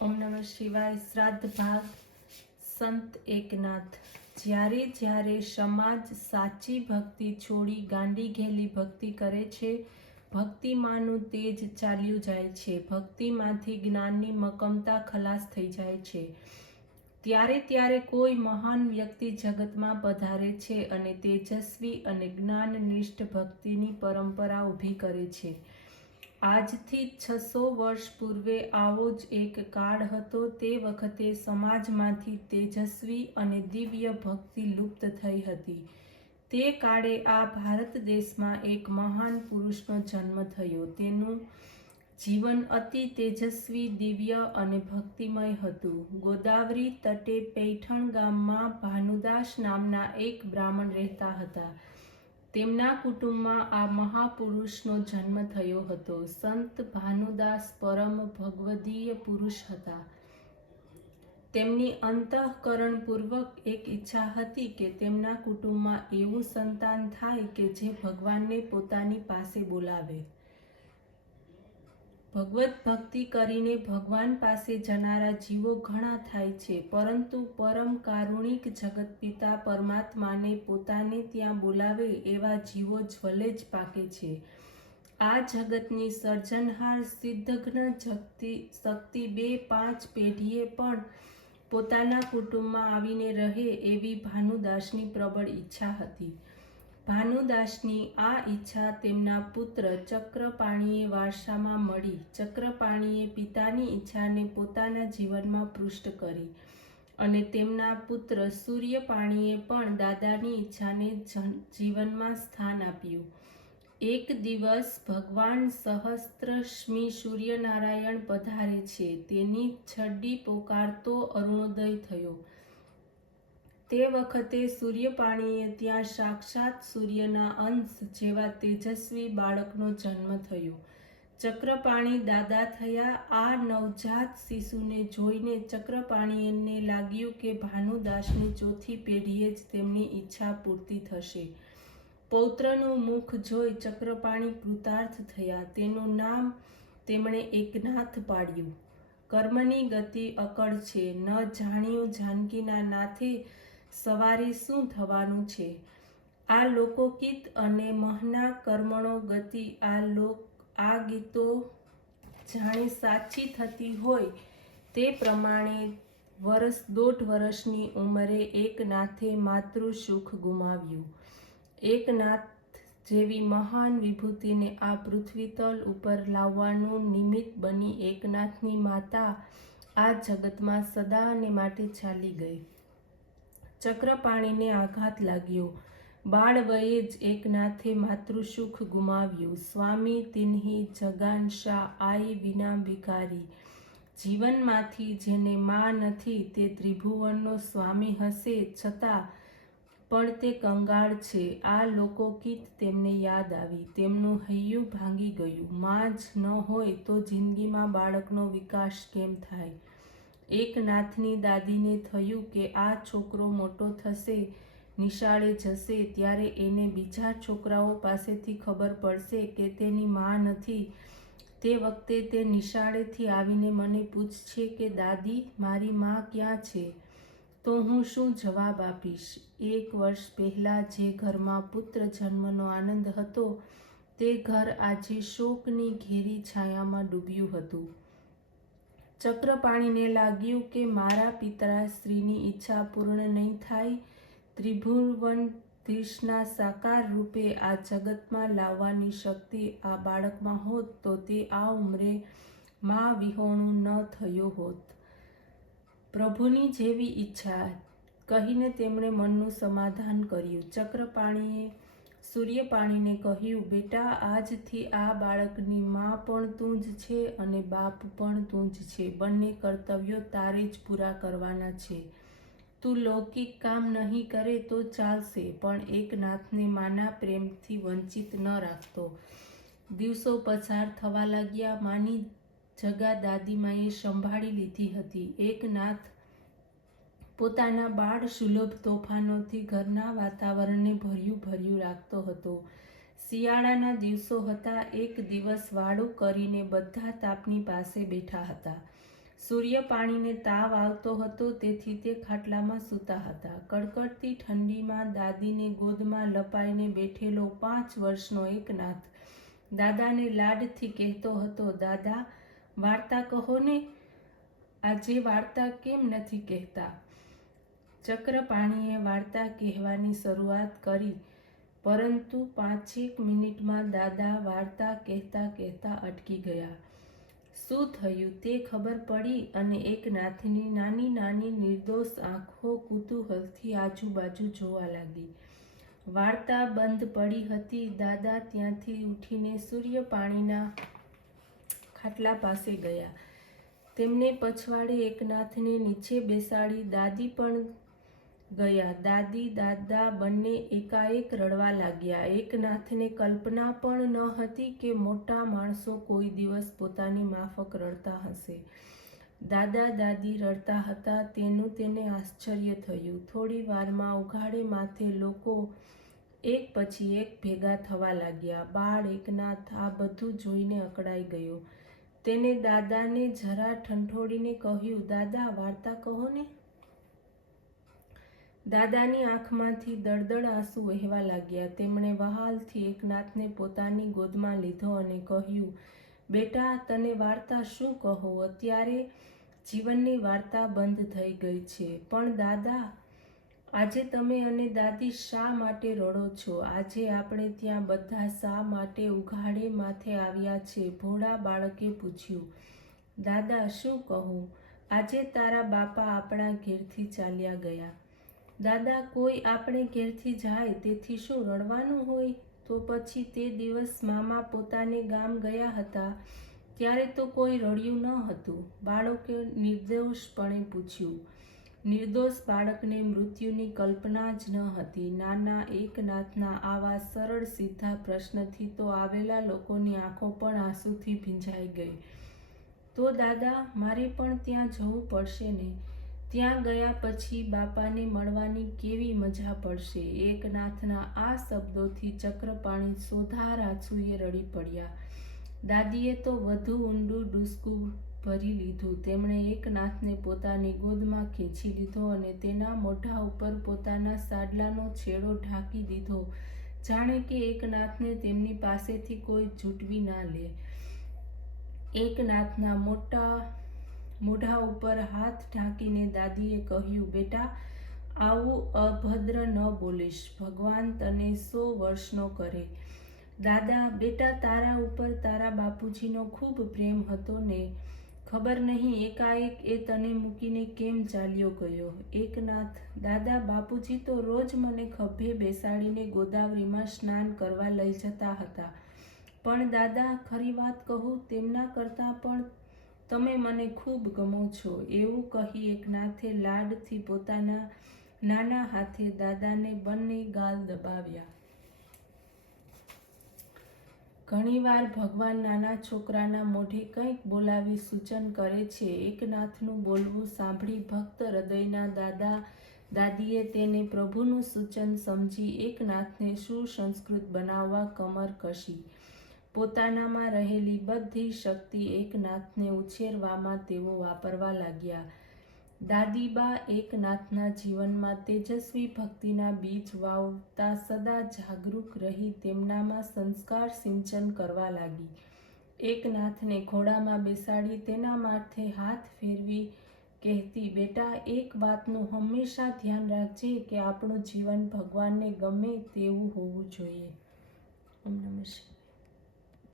ઓમ નમઃ શિવાય. શ્રાદ્ધ ભાગ. સંત એકનાથ. જ્યારે જ્યારે સમાજ સાચી ભક્તિ છોડી ગાંડી ઘેલી ભક્તિ કરે છે, ભક્તિમાંનું તેજ ચાલ્યું જાય છે, ભક્તિમાંથી જ્ઞાનની મક્કમતા ખલાસ થઈ જાય છે, ત્યારે ત્યારે કોઈ મહાન વ્યક્તિ જગતમાં પધારે છે અને તેજસ્વી અને જ્ઞાનનિષ્ઠ ભક્તિની પરંપરા ઊભી કરે છે. આજથી 600 વર્ષ પૂર્વે આવો જ એક કાળ હતો. તે વખતે સમાજમાંથી તેજસ્વી અને દિવ્ય ભક્તિ લુપ્ત થઈ હતી. તે કાળે આ ભારત દેશમાં એક મહાન પુરુષનો જન્મ થયો. તેનું જીવન અતિ તેજસ્વી, દિવ્ય અને ભક્તિમય હતું. ગોદાવરી તટે પૈઠણ ગામમાં ભાનુદાસ નામના એક બ્રાહ્મણ રહેતા હતા. તેમના કુટુંબમાં આ મહાપુરુષનો જન્મ થયો હતો. સંત ભાનુદાસ પરમ ભગવદીય પુરુષ હતા. તેમની અંતઃકરણપૂર્વક એક ઈચ્છા હતી કે તેમના કુટુંબમાં એવું સંતાન થાય કે જે ભગવાનને પોતાની પાસે બોલાવે. ભગવત ભક્તિ કરીને ભગવાન પાસે જનારા જીવો ઘણા થાય છે, પરંતુ પરમ કારુણિક જગતપિતા પરમાત્માને પોતાને ત્યાં બોલાવે એવા જીવો જ ભલે જ પાકે છે. આ જગતની સર્જનહાર સિદ્ધઘ્ન શક્તિ 2-5 પેઢીએ પણ પોતાના કુટુંબમાં આવીને રહે એવી ભાનુદાસની પ્રબળ ઈચ્છા હતી. ભાનુદાસની આ ઈચ્છા તેમના પુત્ર ચક્રપાણીએ વારસામાં મળી. ચક્રપાણીએ પિતાની ઈચ્છાને પોતાના જીવનમાં પુષ્ટ કરી અને તેમના પુત્ર સૂર્યપાણીએ પણ દાદાની ઈચ્છાને જીવનમાં સ્થાન આપ્યું. એક દિવસ ભગવાન સહસ્ત્રશ્મી સૂર્યનારાયણ પધારે છે. તેની છડી પોકારતો અરુણોદય થયો. તે વખતે સૂર્યપાણીએ ત્યાં સાક્ષાત સૂર્યના અંશ જેવા તેજસ્વી બાળકનો જન્મ થયો. ચક્રપાણી દાદા થયા. આ નવજાત શિશુને જોઈને ચક્રપાણીને લાગ્યું કે ભાનુદાસની ચોથી પેઢીએ જ તેમની ઈચ્છા પૂર્તિ થશે. પૌત્રનું મુખ જોઈ ચક્રપાણી કૃતાર્થ થયા. તેનું નામ તેમણે એકનાથ પાડ્યું. કર્મની ગતિ અકળ છે. ન જાણ્યું જાનકીના નાથે સવારે શું થવાનું છે. આ લોકગીત અને મહના કર્મણો ગતિ આ ગીતો જાણે સાચી થતી હોય તે પ્રમાણે 1.5 વર્ષની ઉંમરે એકનાથે માતૃસુખ ગુમાવ્યું. એકનાથ જેવી મહાન વિભૂતિને આ પૃથ્વીતલ ઉપર લાવવાનું નિમિત્ત બની એકનાથની માતા આ જગતમાં સદાને માટે ચાલી ગઈ. ચક્રપાણીને આઘાત લાગ્યો. બાળ વયે જ એકનાથે માતૃસુખ ગુમાવ્યું. સ્વામી તિન્હી જગાનશા આઈ વિના ભિખારી. જીવનમાંથી જેને માં નથી તે ત્રિભુવનનો સ્વામી હશે છતાં પણ તે કંગાળ છે. આ લોકગીત તેમને યાદ આવી. તેમનું હૈયું ભાંગી ગયું. માં જ ન હોય તો જિંદગીમાં બાળકનો વિકાસ કેમ થાય? એકનાથની દાદીને થયું કે આ છોકરો મોટો થશે, નિશાળે જશે, ત્યારે એને બીજા છોકરાઓ પાસેથી ખબર પડશે કે તેની માં નથી. તે વખતે તે નિશાળેથી આવીને મને પૂછશે કે દાદી, મારી માં ક્યાં છે? તો હું શું જવાબ આપીશ? 1 વર્ષ પહેલાં જે ઘરમાં પુત્ર જન્મનો આનંદ હતો તે ઘર આજે શોકની ઘેરી છાયામાં ડૂબ્યું હતું. ચક્રપાણીને લાગ્યું કે મારા પિતાશ્રીની ઈચ્છા પૂર્ણ નહીં થાય. ત્રિભુવનાધીશના સાકાર રૂપે આ જગતમાં લાવવાની શક્તિ આ બાળકમાં હોત તો તે આ ઉંમરે માં વિહોણું ન થયો હોત. પ્રભુની જેવી ઈચ્છા કહીને તેમણે મનનું સમાધાન કર્યું. ચક્રપાણીએ સૂર્યપાણીને કહ્યું, બેટા, આજથી આ બાળકની માં પણ તું જ છે અને બાપ પણ તું જ છે. બંને કર્તવ્યો તારે જ પૂરા કરવાના છે. તું લૌકિક કામ નહીં કરે તો ચાલશે, પણ એકનાથને માના પ્રેમથી વંચિત ન રાખતો. દિવસો પસાર થવા લાગ્યા. માની જગા દાદીમાએ સંભાળી લીધી હતી. એકનાથ પોતાના બાળ સુલભ તોફાનોથી ઘરના વાતાવરણને ભર્યું રાખતો હતો. શિયાળાના દિવસો હતા. એક દિવસ વાળું કરીને બધા તાપની પાસે બેઠા હતા. સૂર્ય પાણીને તાવ આવતો હતો, તેથી તે ખાટલામાં સૂતા હતા. કડકડતી ઠંડીમાં દાદીને ગોદમાં લપાઈને બેઠેલો 5 વર્ષનો એકનાથ દાદાને લાડથી કહેતો હતો, દાદા, વાર્તા કહો ને, આજે વાર્તા કેમ નથી કહેતા? ચક્રપાણીએ વાર્તા કહેવાની શરૂઆત કરી, પરંતુ 5 મિનિટમાં દાદા વાર્તા કહેતા કહેતા અટકી ગયા. શું થયું તે ખબર પડી અને એકનાથની નાની નાની નિર્દોષ આંખો કુતૂહલથી આજુબાજુ જોવા લાગી. વાર્તા બંધ પડી હતી. દાદા ત્યાંથી ઉઠીને સૂર્યપાણીના ખાટલા પાસે ગયા. તેમને પછવાડે એકનાથને નીચે બેસાડી દાદી પણ ગયા. દાદી દાદા બંને એકાએક રડવા લાગ્યા. એકનાથને કલ્પના પણ ન હતી કે મોટા માણસો કોઈ દિવસ પોતાની માફક રડતા હશે. દાદા દાદી રડતા હતા તેનું તેને આશ્ચર્ય થયું. થોડી વારમાં ઉઘાડે માથે લોકો એક પછી એક ભેગા થવા લાગ્યા. બાળ એકનાથ આ બધું જોઈને અકળાઈ ગયો. તેને દાદાને જરા ઠંઠોડીને કહ્યું, દાદા, વાર્તા કહો ને. દાદાની આંખમાંથી દળદળ આંસુ વહેવા લાગ્યા. તેમણે વહાલથી એકનાથને પોતાની ગોદમાં લીધો અને કહ્યું, બેટા, તને વાર્તા શું કહું? અત્યારે જીવનની વાર્તા બંધ થઈ ગઈ છે. પણ દાદા, આજે તમે અને દાદી શા માટે રડો છો? આજે આપણે ત્યાં બધા શા માટે ઉઘાડે માથે આવ્યા છે? ભોળા બાળકે પૂછ્યું. દાદા, શું કહું? આજે તારા બાપા આપણા ઘેરથી ચાલ્યા ગયા. દાદા, કોઈ આપણે ઘેરથી જાય તેથી શું રડવાનું હોય? તો પછી તે દિવસ મામા પોતાને ગામ ગયા હતા ત્યારે તો કોઈ રડ્યું ન હતું. બાળકે નિર્દોષપણે પૂછ્યું. નિર્દોષ બાળકને મૃત્યુની કલ્પના જ ન હતી. નાના એકનાથના આવા સરળ સીધા પ્રશ્નથી તો આવેલા લોકોની આંખો પણ આંસુથી ભીંજાઈ ગઈ. તો દાદા, મારે પણ ત્યાં જવું પડશે ને? ત્યાં ગયા પછી બાપાને મળવાની કેવી મજા પડશે? એકનાથના આ શબ્દોથી ચક્રપાણી સોધાર આંસુએ રડી પડ્યા. દાદીએ તો વધુ ઊંડું ડૂસકું ભરી લીધું. તેમણે એકનાથને પોતાની ગોદમાં ખેંચી લીધો અને તેના મોઢા ઉપર પોતાના સાડલાનો છેડો ઢાંકી દીધો, જાણે કે એકનાથને તેમની પાસેથી કોઈ ઝૂંટવી ના લે. એકનાથના મોઢા ઉપર હાથ ઢાંકીને દાદીએ કહ્યું, બેટા, આવું અભદ્ર ન બોલીશ. ભગવાન તને 100 વર્ષનો કરે. દાદા, બેટા, તારા ઉપર તારા બાપુજીનો ખૂબ પ્રેમ હતો ને? ખબર નહીં એકાએક એ તને મૂકીને કેમ ચાલ્યો ગયો? એકનાથ. દાદા, બાપુજી તો રોજ મને ખભે બેસાડીને ગોદાવરીમાં સ્નાન કરવા લઈ જતા હતા. પણ દાદા, ખરી વાત કહું, તેમના કરતાં પણ તમે મને ખૂબ ગમો છો. એવું કહી એકનાથે લાડથી પોતાના નાના હાથે દાદાને બંને ગાલ દબાવ્યા. ઘણીવાર ભગવાન નાના છોકરાના મોઢે કંઈક બોલાવી સૂચન કરે છે. એકનાથનું બોલવું સાંભળી ભક્ત હૃદયના દાદા દાદીએ તેને પ્રભુનું સૂચન સમજી એકનાથને સુસંસ્કૃત બનાવવા કમર કસી. પોતાનામાં રહેલી બધી શક્તિ એકનાથને ઉછેરવામાં તેઓ વાપરવા લાગ્યા. દાદીબા એકનાથના જીવનમાં તેજસ્વી ભક્તિના બીજ વાવતા સદા જાગૃત રહી તેમનામાં સંસ્કાર સિંચન કરવા લાગી. એકનાથને ઘોડામાં બેસાડી તેના માથે હાથ ફેરવી કહેતી, બેટા, એક વાતનું હંમેશા ધ્યાન રાખજે કે આપણું જીવન ભગવાનને ગમે તેવું હોવું જોઈએ. ઓમ નમઃ શિવાય.